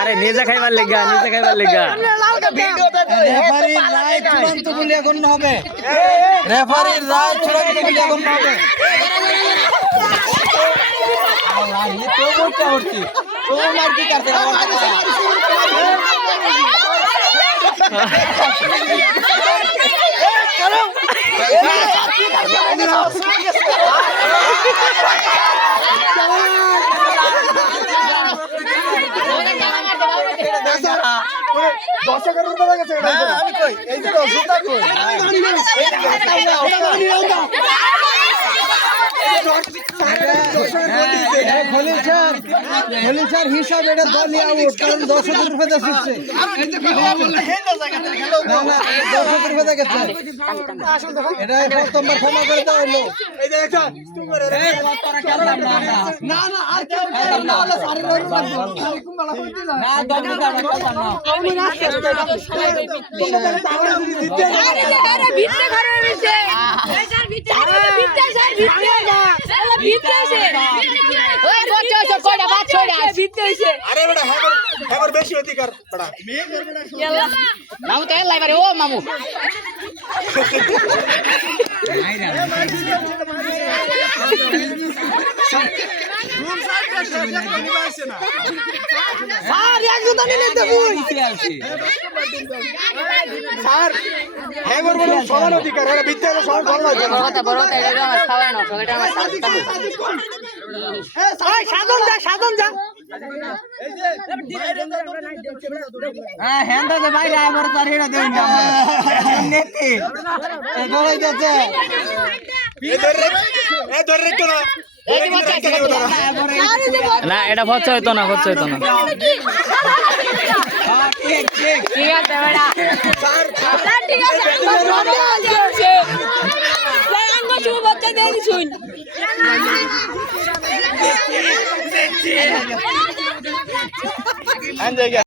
আরে নিজে খাইবার লেগা চূড়ান্ত বলে গণ্য হবে। রেফারির রায় চূড়ান্ত বলে গণ্য হবে। হিসাব এটা দলই আউট, কারণ দর্শকের রূপে দেখছে। দর্শকের রূপে দেখেছে, এটা প্রথমবার ক্ষমা করে দেওয়া হলো। বেশি অধিকার মামু তো লাইবারে ও মামু সমান অধিকার সাধন যা না এটা ভচ্ছ হইতো না ঠিক আছে